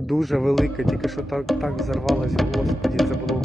дуже велика, тільки що так взорвалась, господі, це було